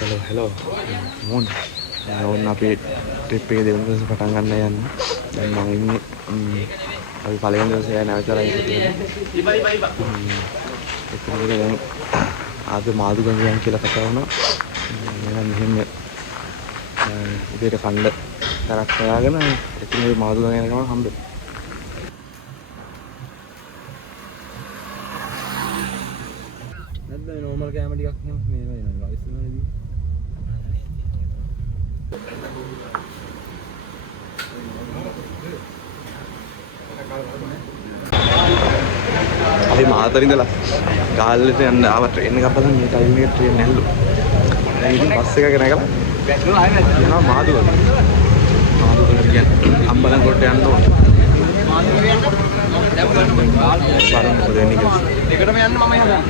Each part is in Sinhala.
hello. Moon. ඕන්න අපි ට්‍රිප් එකේ දෙවෙනි දවසේ පටන් ගන්න යන්නේ. දැන් මම ඉන්නේ අපි පළවෙනි දවසේ නැවතලා ඉන්නේ. දැන් ආද මාදුගම යන් කියලා කතා වුණා. මම මෙහෙම ඉතින් ෆන්ඩ් තරක් හොයාගෙන ඉතින් මේ මාදුගම යන ගමන් හම්බෙයි. නැත්නම් නෝමල් කැම ටිකක් එහෙම මේ වෙනවා. වයිස් වෙනවනේ. අපි මාතර ඉඳලා ගාල්ලට යන්න ආව ට්‍රේන් එකක් බලන්න මේ ටයිම් එකේ ට්‍රේන් නැල්ලු. දැන් ඉතින් බස් එකක නැගලා යනවා මාදුගම. මාදුගම කියන්නේ අම්බලන්ගොඩට යන්න ඕන. මාදුගම යන්න දැන් බලන්න මොකද වෙන්නේ කියලා. දෙකටම යන්න මම හදන්නේ.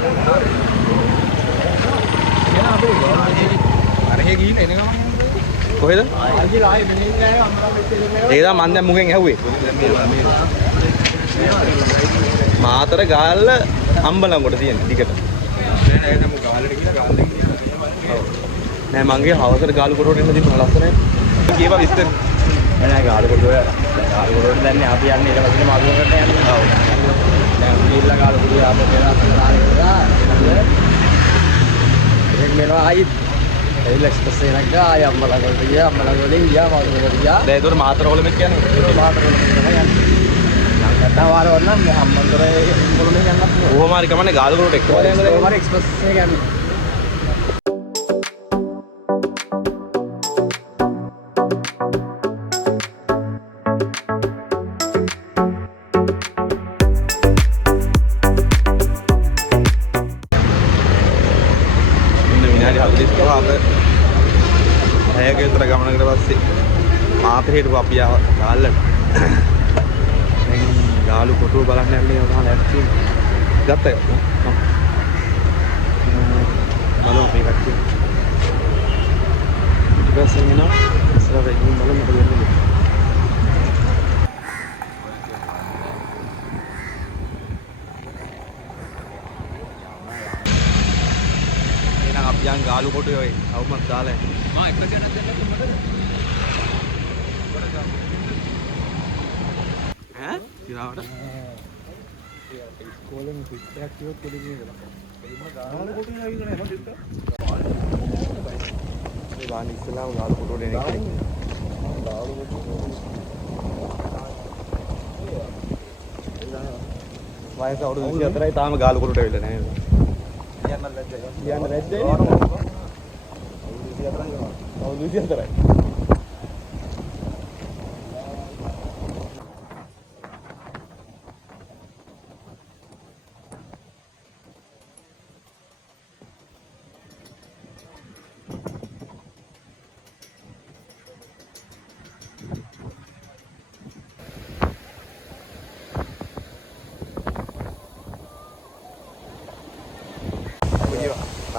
එන අපේ අරහෙ ගිහින් එන ගමන් කොහෙද? ආයෙලා ආයෙ මෙන්න ඉන්නේ නැහැ අම්මලා මෙතන ඉන්නේ. ඒක තමයි මම දැන් මුගෙන් ඇහුවේ. මාතර ගාල්ල අම්බලන්ගොඩ තියෙන ටිකට. නෑ මංගේ හවසට ගාලු කොටුවට එන්න තිබුණා ලස්සනයි. කියපන් විස්තර. නෑ ගාලු කොටුවට දැන් අපි යන්නේ ඊට පස්සේ මාදුගමකට යන්නේ. ඔව්. දැන් ගිහිල්ලා ගාලු කොටුව ආපහු ගෙනලා සතරාලේ ඉඳලා ඒක මෙනවා ආයිත් එක්ස්ප්‍රස් එකක් ගාය අම්බලන්ගොඩට ගියා අම්බලන්ගොඩෙන් ගියා මාදුගමකට ගියා. දැන් ඒතකොට මාතර වලම කියන්නේ. මාතර වලම තමයි යන්නේ. කතාවාර වන්න හම්බන්තොරේ මොළනේ යන්නත් ඕන. ඕම හරි කමන්නේ ගාල්ගොඩට එක්ක. ඕම හරි එක්ස්ප්‍රස් එක යන්නේ. ඉන්න විනාඩි 45ක අපේ ඇයක විතර ගමනකට පස්සේ මාතරේට අපි ආව ගාල්ලට. ගාලු කොටුව බලන්න යන්නේ උනාල ඇක්චුලි ගත්තා බලමු මේ කට්ටිය ඊට පස්සේ එනවා ඉස්සරහට ගිහින් බලමු මොකද වෙන්නේ. එහෙනම් අපි යන් ගාලු කොටුවේ අවුමත් දාලා මම එක දෙයක් දැන්නත් මොකද ඉරාවට ඉස්කෝලෙන් ක්විස් එකක් කිව්වොත් පොඩි කියලා. එයිම ගාන කොටු නෑ නේද මම දෙන්න. ඒ වානි ඉස්සලාම ගාන කොටුවට එන එක. ගාන කොටු. වයස අවුරුදු 24යි තාම ගාන කොටුවට ඇවිල්ලා නෑ නේද? කියන්න ලැජ්ජයි. කියන්න ලැජ්ජයි. අවුරුදු 24යි.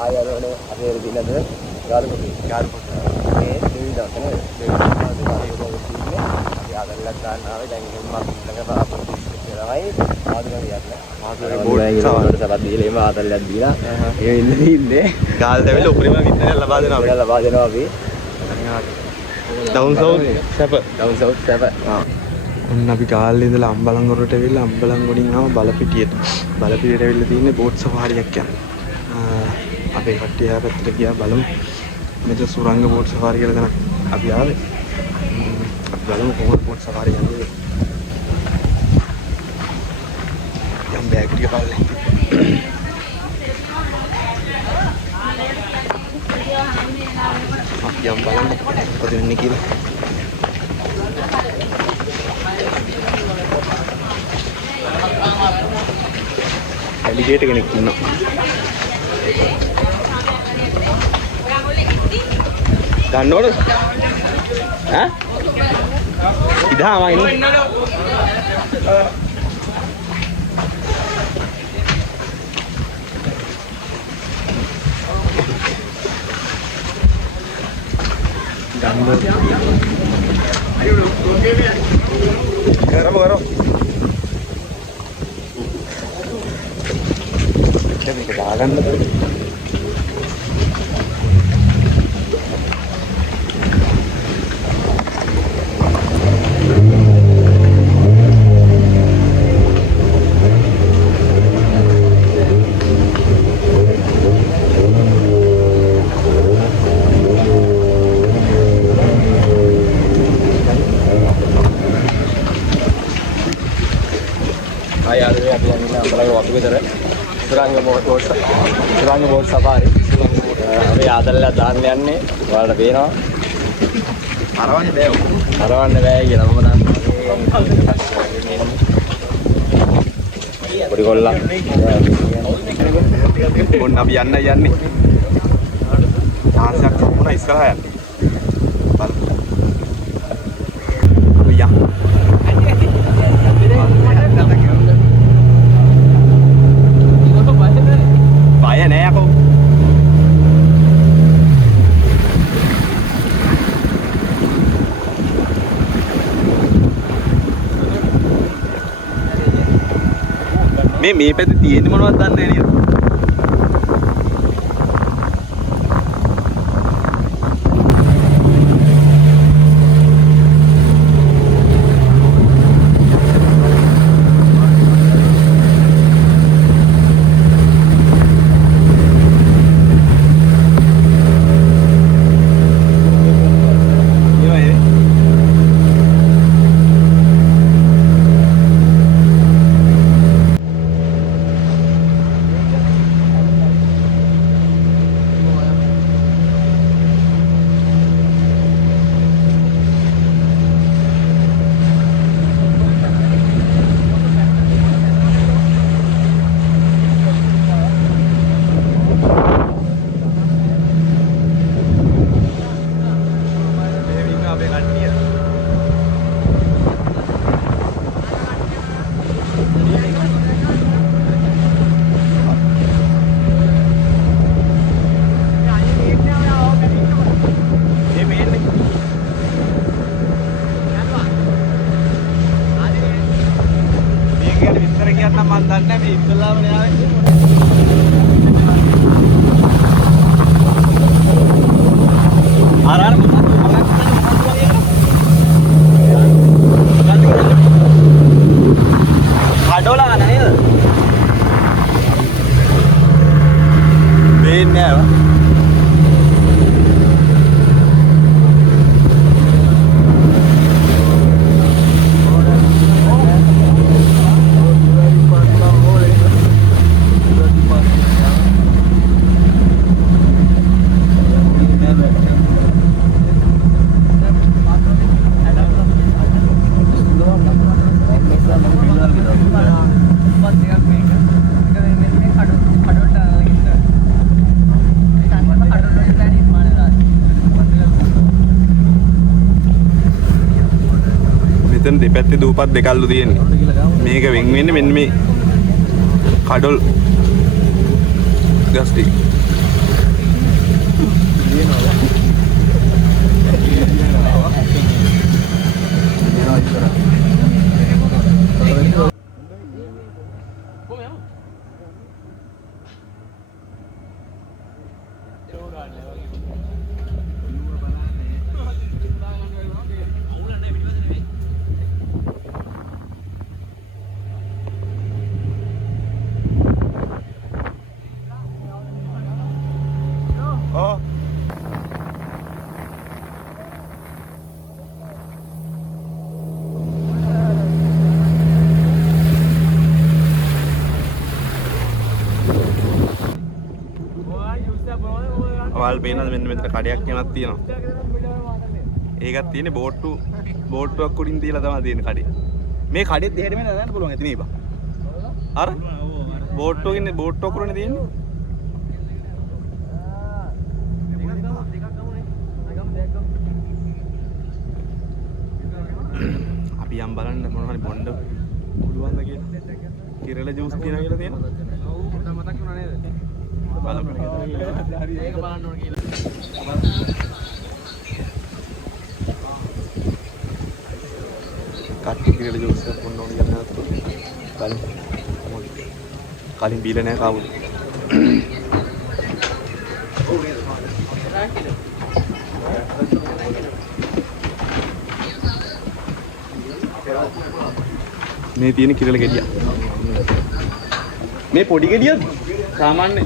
ආයරවල අපේ දිනද ගාලු මේ දෙවි දවසනේ දෙවි දවසේ අපි ආදල්ලක් ගන්න ආවේ දැන් මම ළඟ බාපු ඉස්සරහයි ආදුම කියන්නේ ආදුමේ බෝඩ් සවරට දීලා එම ආදල්ලක් දීලා ඒ ඉන්නේ ගාල් දෙවිල උපරිම විතරක් ලබා දෙනවා අපි ඩවුන් සවුත් සැප ඔන්න අපි ගාල්ලේ ඉඳලා අම්බලන්ගොඩට ඇවිල්ලා අම්බලන්ගොඩින් ආව බලපිටියට ඇවිල්ලා තියෙන්නේ බෝට් සෆාරියක් යන අපේ කට්ටිය පැත්තට ගියා බලමු මෙතන සුරංග බෝට් සෆාරි කියලා තමයි අපි ආවේ. අපි බලමු කොහොමද බෝට් සෆාරි යන්නේ. යම් බෑග් ටික බලන්න. අපි යම් බලන්න මොකද වෙන්නේ කියලා. ඇලිගේටර් කෙනෙක් ඉන්නවා. ගන්න ඕනද? ඈ? ඉදාම ඉන්නේ. Karo. Kita nih kedalan tuh. Suranga boat Safari. අපි ආදල්ලා දාන්න යන්නේ. ඔයාලට පේනවා. හරවන්න බෑ කියලා මම දන්නවා. පොඩි කොල්ලා. මොන්න අපි යන්නේ. ආසයක් වුණා ඉස්සරහා යන්න. බලමු. අපි යන්න. බය නෑ අපෝ. මේ පැත්තේ තියෙන්නේ මොනවද දන්නේ නෑ නේද? දෙපැත්තේ දූපත් දෙකල්ලු තියෙන්නේ. මේක වෙන් වෙන්නේ මෙන්න මේ කඩොල් ගස් ටික. වල් පේනද මෙන්න මෙතන කඩයක් යනක් තියෙනවා. ඒකත් තියෙන්නේ බෝට්ටුවක් උඩින් තියලා තමයි තියෙන්නේ කඩේ. මේ කඩෙත් දෙහෙට මෙන්න දාන්න පුළුවන් ඇති නේ බා. අර බෝට්ටුවක් උඩනේ තියෙන්නේ. අපි යම් බලන්න මොනවා හරි බොන්න පුළුවන්ද කියලා. කිරල ජූස් තියනවා කියලා තියෙනවා. ඔව් මතක් වුණා නේද? බලන්න ඒක බලන්න ඕන කියලා. කට්ටි කිරල ජූස් එකක් බොන්න ඕන කියලා නේද? කලින් බීලා නැහැ කවුද? මේ තියෙන කිරල ගෙඩිය. මේ පොඩි ගෙඩියද? सामान्य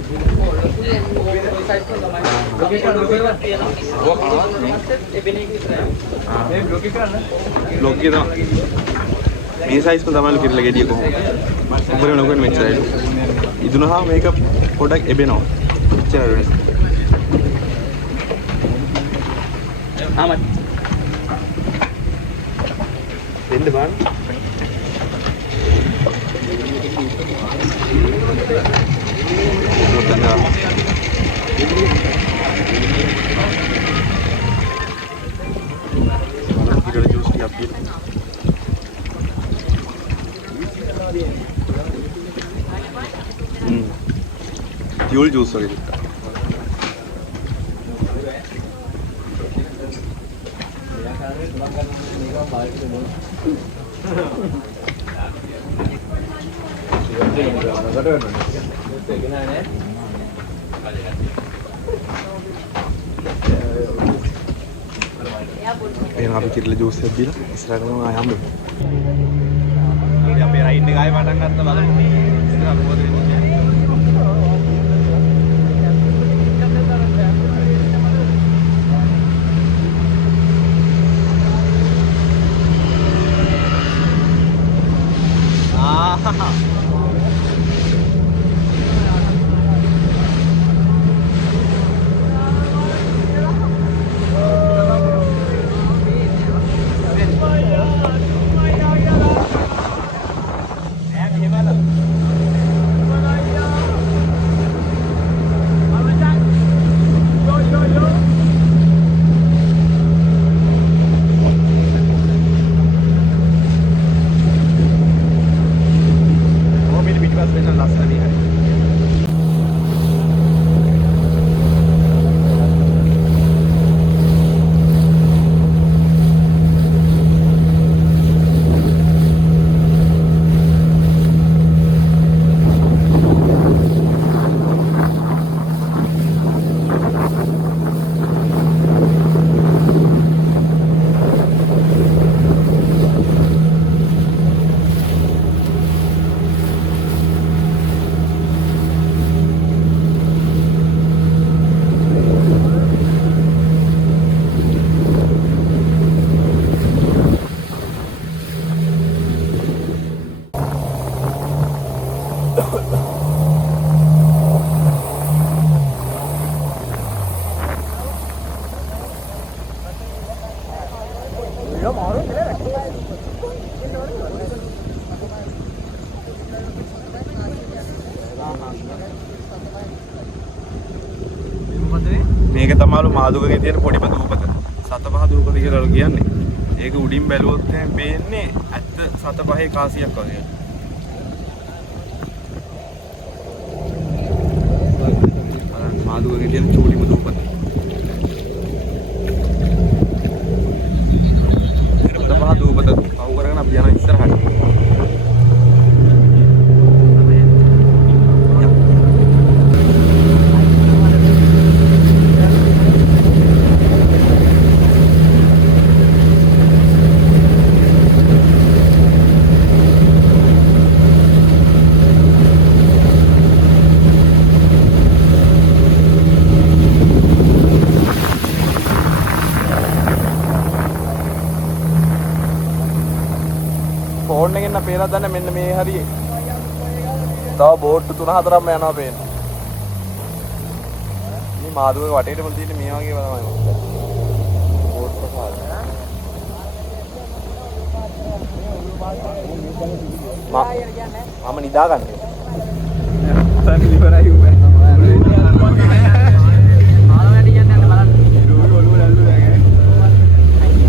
ब्लॉक මේ සයිස්ම තමයි කිරිල්ල ගෙඩිය කොහොමද? උඹේ නෝකෙන් මෙච්චරයි. ඉදුණා මේක පොඩක් එබෙනවා. එච්චර වෙනස්. ආමත්. දෙන්න බෑ. फ्यूल जूस वगैरह यहाँ पे किरले जूस से भी ना इस तरह का आया हम लोग यहाँ पे राइड गाय बांटा करता वाला මේක තමයි මාදුකගේ තියෙන පොඩිම දූපත. සතපහ දූපත කියලා කියන්නේ. ඒක උඩින් බැලුවොත් එහෙනම් පේන්නේ ඇත්ත සතපහේ කාසියක් වගේ. මාදුකගේ තියෙන චූටිම දූපත. සතපහ දූපත පහු කරගෙන අපි යන ඉස්සරහට. ෆෝන් එකෙන් නම් පේනවද දන්නේ මෙන්න මේ හරියේ. තව බෝට් 3-4ක්ම යනවා පේන්න. මේ මාදුවේ වටේටම තියෙන මේ වගේ තමයි. බෝට් පහල. මම නිදාගන්නේ. තනි ඉවරයි උඹ.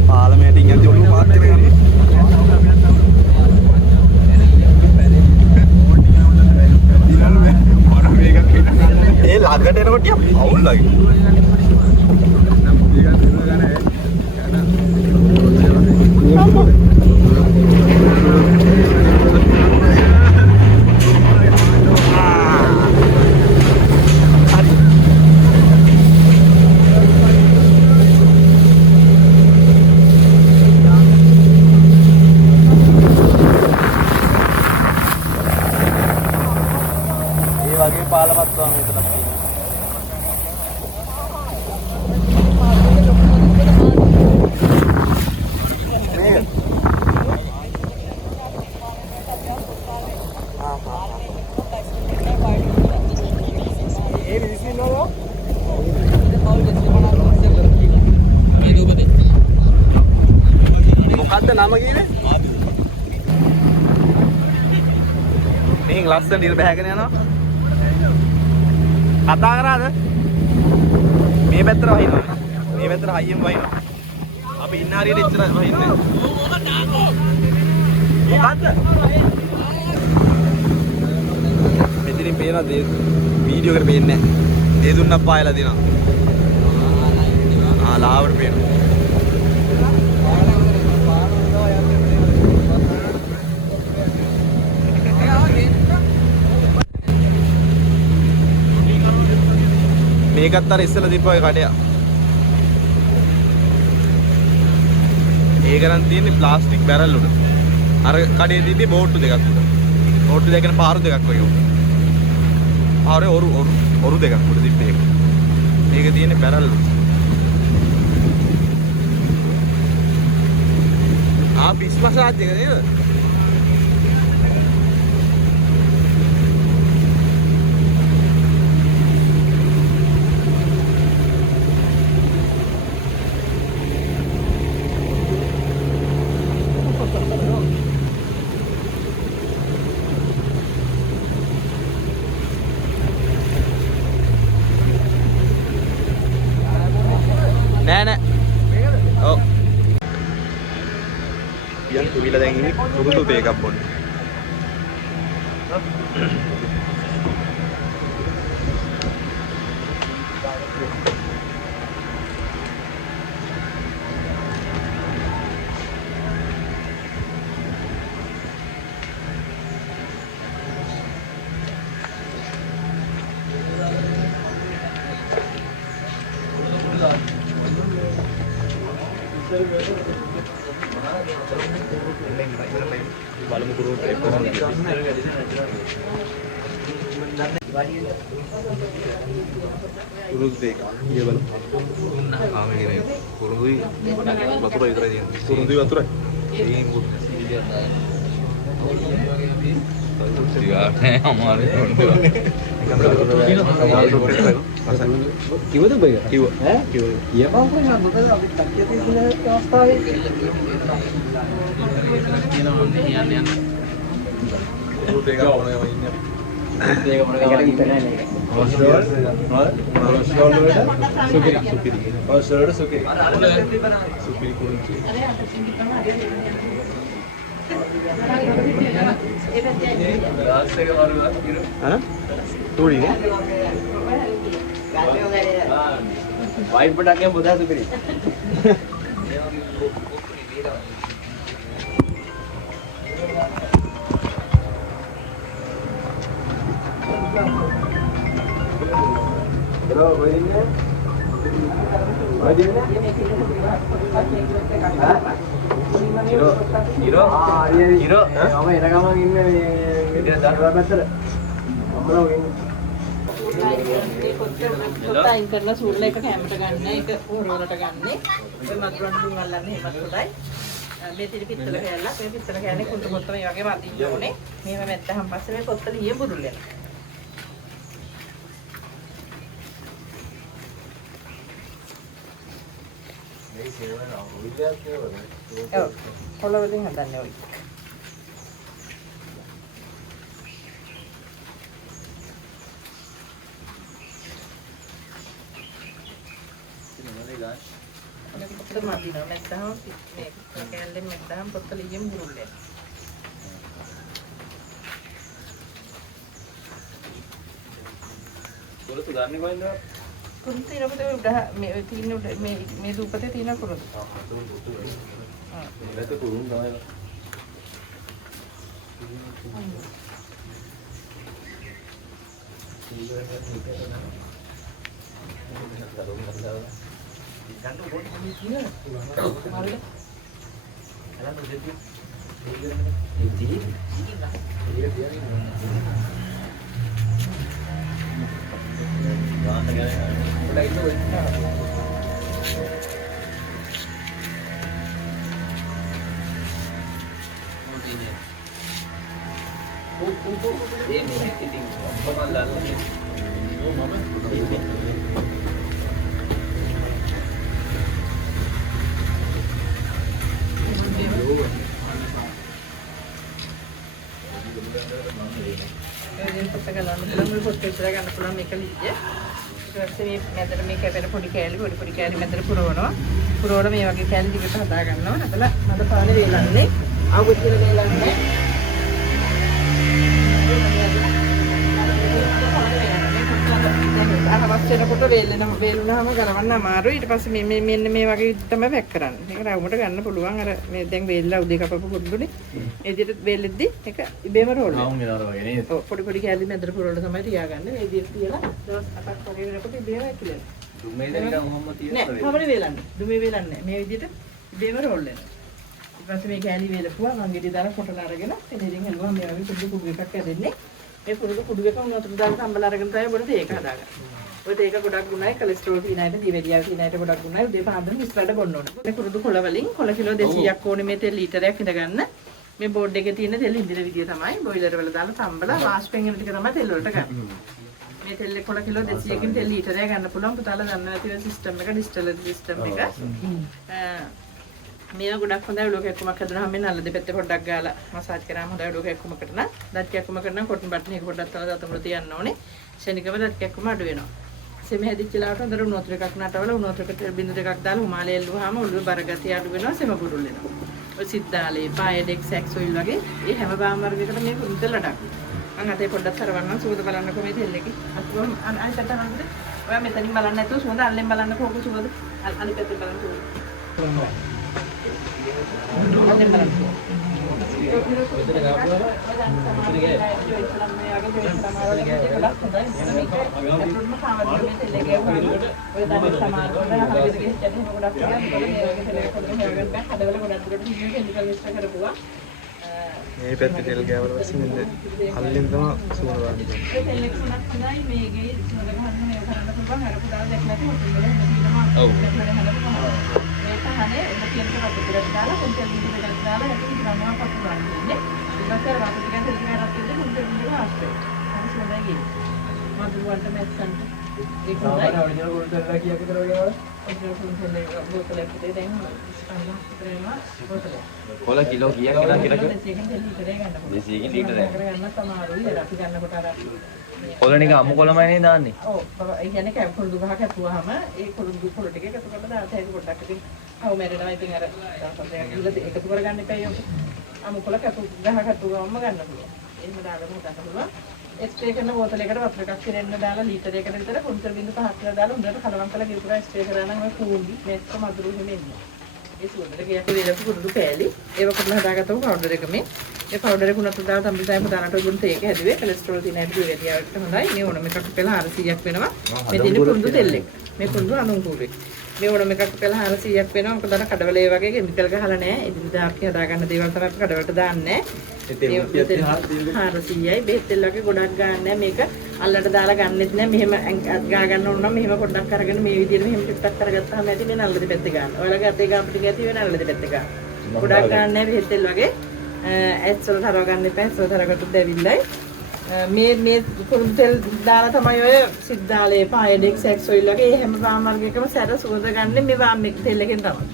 පාලමේට ඉන්නේ ඔළුව පාත් වෙනවා. ඒ ළඟට එනකොට ටිකක් අවුල් වගේ. ලස්සන ඉර බහගෙන යනවා. කතා කරාද? මේ පැත්තට වහිනවා. මේ පැත්තට හයියෙන් වහිනවා. අපි ඉන්න හරියට ඉච්චර වහින්නේ. මොකද්ද? මෙතනින් පේනවා වීඩියෝ එකට පේන්නේ නැහැ. ඒ දුන්නක් පායලා දෙනවා. ලාවට පේනවා. මේකත් අර ඉස්සෙල්ලා දීපු ඔය කඩයක්. ඒක නම් තියෙන්නේ ප්ලාස්ටික් බැරල් උඩ. අර කඩේ තිබ්බේ බෝට්ටු දෙකක් උඩ. බෝට්ටු දෙක කියන්නේ පාරු දෙකක් වගේ උඩ. පාරේ ඔරු දෙකක් උඩ තිබ්බේ ඒක. මේක තියෙන්නේ බැරල් උඩ. පිස් මසාජ් එක නේද? නෑ. ඔව්. yang tuila දැන් ඉන්නේ පුරුදු දෙයක් බොන්න. බලමු කුරුත් ඒක කොහොමද කුරුත් දෙක ඊය බලමු ආමේ කුරුයි වතුරයි විතරයි තියෙන්නේ කුරුයි වතුරයි ඒකෙන් කුරුත් කිව්වද බය? කිව්වා. ඈ? කිව්වා. කියපන් කොහේ මොකද අපි කට්ටිය තියෙන අවස්ථාවේ යන්න. කුරුත් එක ඕනේ වයින්නේ. ඒක මොන ගානක් ඉන්නේ නැහැ. ඔස්ටෝල් වලට සුපිරි. ඔස්ටෝල් වලට සුපිරි. සුපිරි කුරුචි. තෝරි නේ वाइट पटाखे बुधा सुपरी bro ini hero ama enagaman inne me darwa පැත්තට bro කොත්ත අයින් කරලා සූල්ල එක කැමරට ගන්න එක හොරවලට ගන්න. ඔය මත්රන් දුම් අල්ලන්නේ එහෙමත් හොඳයි. මේ තිරි පිටතල කැල්ලක් මේ පිටතල කැල්ලේ කුණු කොත්ත මේ වගේ වදින්න ඕනේ. මෙහෙම මැත්තහන් පස්සේ මේ කොත්ත ලිය බුරුල් වෙනවා. මේ සේවන ඔයිලක් නේද? ඔව්. පොළොවලින් හදන්නේ ඔයි. මදිනවා මැද්දාම මේ කැලේ මැද්දාම පොත්තලියෙන් බුරුල්ලේ. කුරුතු ගන්නේ කොහෙන්ද? කුරුතු ඉරපොතේ උඩ මේ තියෙන උඩ මේ දූපතේ තියෙන කුරුතු. ඒක කුරුන් තමයි. Jangan lupa kami kira. Mari. Alam berjadi. Jadi, inilah. Dia dia ini. Wah, negara. Mulai itu. Mungkinnya. Ini titik pemalan ini. Oh, mama. විතර ගන්න පුළුවන් මේක ලිජ්ජ. ඊට පස්සේ මේ මැදට මේ කැපෙන පොඩි කෑලි මැදට පුරවනවා. පුරවලා මේ වගේ කෑලි දිගට හදා ගන්නවා. හදලා මද පානේ වේලන්නේ. අවුත් කියලා වේලන්නේ. අහවස් වෙනකොට වේලුනහම ගලවන්න අමාරුයි. ඊට පස්සේ මේ මෙන්න මේ වගේ තමයි පැක් කරන්නේ. මේක රවුමට ගන්න පුළුවන්. අර මේ දැන් වේලලා උදේ කපපු කුඩුනේ. ඒ විදිහට වේලෙද්දි ඒක ඉබේම රෝල් වෙනවා. රවුම් වෙනවා වගේ නේද? ඔව් පොඩි කෑලි මැදට පුරවලා තමයි තියාගන්නේ. මේ විදිහට තියලා දවස් 8ක් වගේ වෙනකොට ඉබේම ඇකිලෙනවා. දුමේ දෙක ඔහොම තියෙනවා. නෑ, කොහොමද වේලන්නේ? දුමේ වේලන්නේ. මේ විදිහට ඉබේම රෝල් වෙනවා. ඊට පස්සේ මේ කෑලි වේලපුවා මං ගෙඩි දාලා කොටලා අරගෙන එදිරින් හලුවා මේ වගේ කුඩු එකක් ඇදෙන්නේ. මේ කුඩු එක උනතට දාලා සම්බල අරගෙන තමයි බොඩ තේක හදාගන්නේ. ඔය තේක ගොඩක් ගුණයි කොලෙස්ටරෝල් තියෙන අයට දිවෙඩියාව තියෙන අයට ගොඩක් ගුණයි උදේ පාන්දර ඉස්සරහට බොන්න ඕන. මේ කුරුදු කොළ වලින් කොළ කිලෝ 200ක් ඕනේ මේ තෙල් ලීටරයක් ඉඳගන්න. මේ බෝඩ් එකේ තියෙන තෙල් ඉඳින විදිය තමයි බොයිලර් වල දාලා සම්බල වාෂ්පෙන් එන ටික තමයි තෙල් වලට ගන්න. මේ තෙල් කොළ කිලෝ 200කින් තෙල් ලීටරයක් ගන්න පුළුවන්. පුතාලා දන්න නැති සිස්ටම් එක ඩිස්ටිලරි සිස්ටම් එක. මේවා ගොඩක් හොඳයි ඔලුව කැක්කුමක් හදුනහම මේ නල්ල දෙපැත්තේ පොඩ්ඩක් ගාලා මසාජ් කරාම හොඳයි ඔලුව කැක්කුමකට නම් දත් කැක්කුමකට නම් කොටන් බටන් එක පොඩ්ඩක් තලා දත මුල තියන්න ඕනේ. ශනිකව දත් කැක්කුම අඩු වෙනවා. සෙම හැදිච්ච ලාවට හොඳට උණු වතුර එකක් නටවලා උණු වතුර එකට බින්දු දෙකක් දාලා උමාලේ එල්ලුවාම ඔලුව බරගතිය අඩු වෙනවා සෙම බුරුල් වෙනවා. ඔය සිද්දාලේ පායඩෙක්ස් ඇක්සොයිල් වගේ ඒ හැම බාම් වර්ගයකට මේක උන්ත ලඩක්. මම අතේ පොඩ්ඩක් තරවන්නම් සුවඳ බලන්නකො මේ තෙල් එකේ. අතුවම ආයෙත් තරවන්නද? ඔයා මෙතනින් බලන්න නැතුව සුවඳ අල්ලෙන් බලන්නකො ඔක සුවඳ අනිත් පැත්තෙන් බලන්න සුවඳ. අල්ලෙන් බලන්න. මේ පැත්තේ තෙල් ගෑවල පස්සේ මෙන්න අල්ලෙන් තමයි සුවඳ ගන්න. තෙල් එක සුණක් හොඳයි මේකේ සුවඳ ගන්න මේක කරන්න පුළුවන් අර පුතාලා දැක්ලා නැති හොටල් වල හැදෙනවා. ඔව්. මේක හනේ ඔබ කියන කොට පිටට දාලා කොන්ටෙල් විදිහට දාලා හැටි ගන්නවා පස්සේ ගන්නන්නේ. ඊපස්සේ අර වාටර් ටිකක් තෙල් ගෑනක් දෙන්න කොන්ටෙල් විදිහට ආස්තේ. හරි සුවඳයි ගියේ. මදුරුවන්ට මැස්සන්ට ඒක හොඳයි. ඔරිජිනල් කොන්ටෙල් කීයක් විතර වගේ ආවද? ඔරිජිනල් කොන්ටෙල් එක බෝතලයක් විතර දැන් 50ක් විතර එනවා බෝතලයක්. කොළ කිලෝ කීයක් කියලා කියලා 200කින් ලීටරයක් ගන්න පුළුවන්. 200කින් ලීටරයක්. ගන්න තමයි අපි ගන්නකොට අර කොළ නික අමු කොළමයි නේ දාන්නේ. ඔව් ඒ කියන්නේ කැපුළු ගහක් ඇතුවාම ඒ කුරුදු කොළ ටික එකතු කරලා දාලා තැයි පොඩ්ඩක් ඉතින් අවු මැරෙනවා ඉතින් අර දවස් දෙකක් ගිහලා එකතු කරගන්න එපා යෝ. අමු කොළ කැපුළු ගහක් ඇතුවාම ගන්න පුළුවන්. එහෙම දාලා හොදන්න පුළුවන්. ස්ප්‍රේ කරන බෝතලයකට වතුර එකක් පිරෙන්න දාලා ලීටරයකට විතර කුණුතර බින්දු 5ක් කියලා දාලා හොඳට කලවම් කරලා ගිහුවා ස්ප්‍රේ කරා නම් ඔය කුඹි මෙස්ක මදුරු එහෙම එන්නේ. ඒ සුවඳට ගියක් වේලපු කුරුදු පෑලි ඒව කරලා හදාගත්තම පවුඩර් එක මේ පවුඩර් එක උනත් දාලා තමයි තම දානට ගුණ තේක හැදුවේ කොලෙස්ටරෝල් තියෙන හැටි වැඩිවට හොඳයි මේ ඕනම එකක් පෙළ 400ක් වෙනවා මේ දින කුරුදු තෙල් එක මේ කුරුදු අනුන්කුරේ මේ ඕනම එකක් පෙළ 400ක් වෙනවා මොකද අර කඩවල ඒ වගේ කිමිකල් ගහලා නැහැ එදිනදා අපි හදාගන්න දේවල් තමයි අපි කඩවලට දාන්නේ ඒ 400යි බෙහෙත් තෙල් වගේ ගොඩක් ගන්න නැහැ මේක අල්ලට දාලා ගන්නෙත් නැහැ මෙහෙම ගා ගන්න ඕන නම් මෙහෙම පොඩ්ඩක් අරගෙන මේ විදිහට මෙහෙම ටිකක් කරගත්තාම ඇති මේ නල්ල දෙපැත්තේ ගන්න. ඔයාලගේ අතේ ගාපු ටික ඇති වෙන නල්ල දෙපැත්තේ ගන්න. ගොඩක් ගන්න නැහැ බෙහෙත් තෙල් වගේ ඇස් වල තරව ගන්න එපා. ඇස් වල තරගටත් දැවිල්ලයි. මේ කුරුදු තෙල් දාලා තමයි ඔය සිද්දාලේ පායඩෙක්ස් ඇක්සොයිල් වගේ හැම පාම් වර්ගයකම සැර සුවඳ ගන්න මේ පාම් තෙල් එකෙන් තමයි.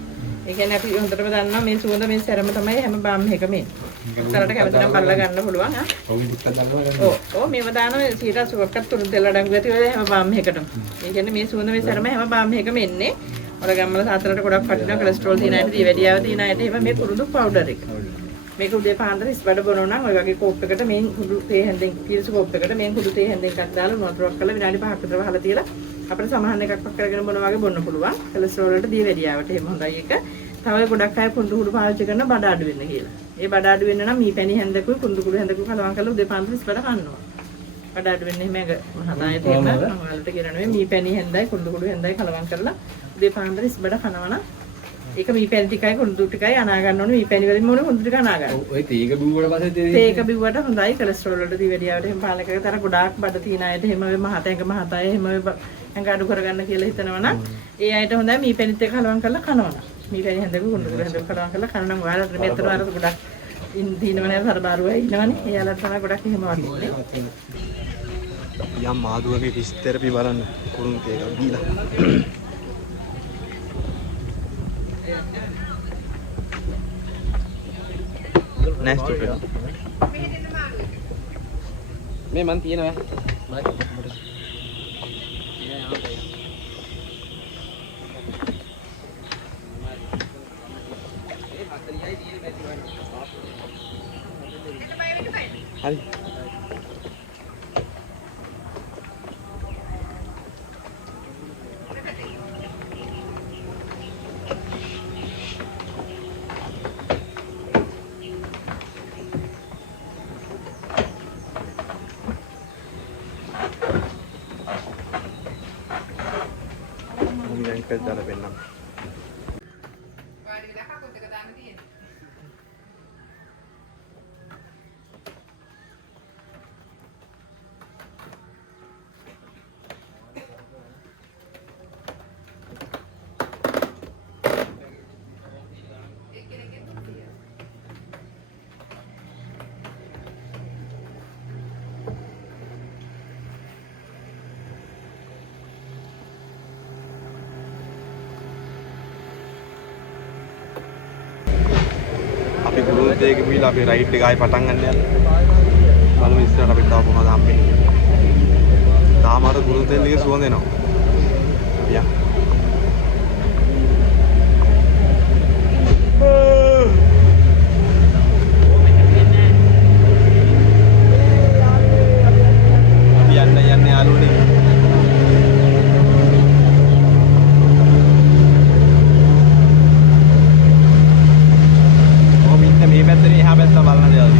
ඒ කියන්නේ අපි හොඳටම දන්නවා මේ සුවඳ මේ සැරම තමයි හැම පාම් එකම එන්නේ. කරට කැමති නම් බලලා ගන්න පුළුවන් ආ. ඔව් මේව දානවා 180ක් තුරු තෙල් අඩංගු ඇති ඔය හැම පාම් එකටම. ඒ කියන්නේ මේ සුවඳ මේ සැරම හැම පාම් එකම එන්නේ. ඔර ගම්මල සාතරට ගොඩක් වටිනවා කොලෙස්ටරෝල් තියෙන අයට දියවැඩියාව තියෙන අයට එහෙම මේ කුරුදු පවුඩර් එක. මේක උදේ පාන්දර ඉස්බඩ බොනවා නම් ඔය වගේ කෝප් එකකට මේ කුඩු තේ හැන්දෙන් පිරිසු කෝප් එකකට මේ කුඩු තේ හැන්දෙන් එකක් දාලා වතුරක් කරලා විනාඩි 5ක් විතර වහලා තියලා අපිට සමහරන එකක් පක් කරගෙන බොනවා වගේ බොන්න පුළුවන්. කොලෙස්ටරෝල් වලට දියවැඩියාවට එහෙම හොඳයි ඒක. තව ගොඩක් අය කුණු කුඩු පාවිච්චි කරන බඩ අඩු වෙන්න කියලා. ඒ බඩ අඩු වෙන්න නම් මී පැණි හැන්දකුයි කුණු කුඩු හැන්දකුයි කලවම් කරලා උදේ පාන්දර ඉස්බඩ කන්නවා. බඩ අඩු වෙන්නේ එහෙම මහතාය තේම ඔයාලට කියනවා මී පැණි හැන්දයි කුණු කුඩු හැන්දයි කලවම් කරලා උදේ පාන්දර ඉස්බඩ කනවා නම් ඒක මී පැණි ටිකයි කුණු ටිකයි අනා ගන්න ඕනේ මී පැණි වලින් මොනේ කුණු ටික අනා ගන්න. ඔය තේක බිව්වට පස්සේ තේක බිව්වට හොඳයි කොලෙස්ටරෝල් වලට දිවෙඩියාවට එහෙම පාලකයකට අර ගොඩාක් බඩ තියන අයට එහෙම ඔය මහතැඟ එහෙම ඇඟ අඩු කරගන්න කියලා හිතනවා නම් ඒ අයට හොඳයි මී පැණිත් එක්ක කලවම් කරලා කනවා නම් මී පැණි හැන්දක කුණු කුඩු හැන්දක කලවම් කරලා කන නම් ඔයාලට මෙතන අර ගොඩක් ඉන්නවනේ හරබාරුවයි ඉන්නවනේ එයාලට තමයි ගොඩක් එහෙම වටින්නේ. යම් ආදුවගේ ෆිසියෝതെරපි බලන්න කුරුන් තේක දීලා next to මේ මන් තියෙනවා හරි. Mungkin kita cara benam. අපි ගුරුත් දෙයක ගිහලා අපි රයිඩ් එක ආයෙ පටන් ගන්න යනවා. බලමු ඉස්සරහට අපි තව මොනවද හම්බෙන්නේ. තාම අර ගුරුත් දෙල්ලගේ සුවඳ එනවා. යා. අපි යන්නේ යාළුවනේ. මේ පැත්තේ එහා පැත්ත බලන දේවල්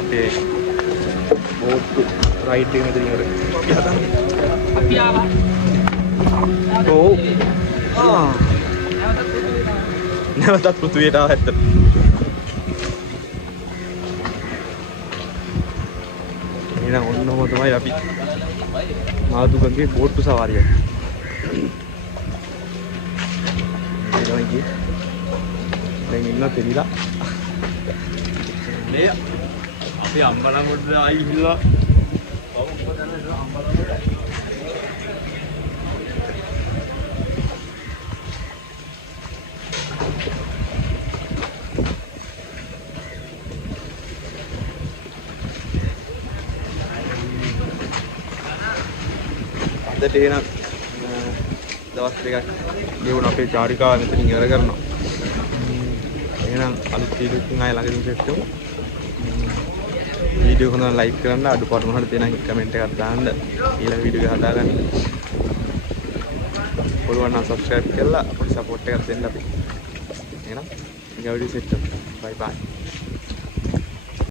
අපේ බෝට් රයිඩ් එක මෙතන ඉවරයි. අපි ආවා. ඔව්. නැවතත් පෘථිවියට ආව ඇත්තට. එහෙනම් ඔන්නම තමයි අපි මාදුකගේ බෝට්ටු සවාරිය. දැන් ඉන්න තෙලිලා. මේ අපි අම්බලමුඩ ආයි ගිහලා අදට එහෙනම් දවස් දෙකක් ගෙවුණ අපේ චාරිකාව මෙතනින් ඉවර කරනවා. එහෙනම් අලුත් වීඩියෝ එකකින් ආයෙ ළඟදී සෙට් වෙමු. වීඩියෝ එක හොඳට ලයික් කරන්න, අඩුපාඩු මොනවද තියෙනවා කමෙන්ට් එකක් දාන්න. ඊළඟ වීඩියෝ එක හදාගන්න. පුළුවන් නම් subscribe කරලා අපිට support එකක් දෙන්න අපි. එහෙනම් ඊළඟ වීඩියෝ සෙට් කරමු. bye bye.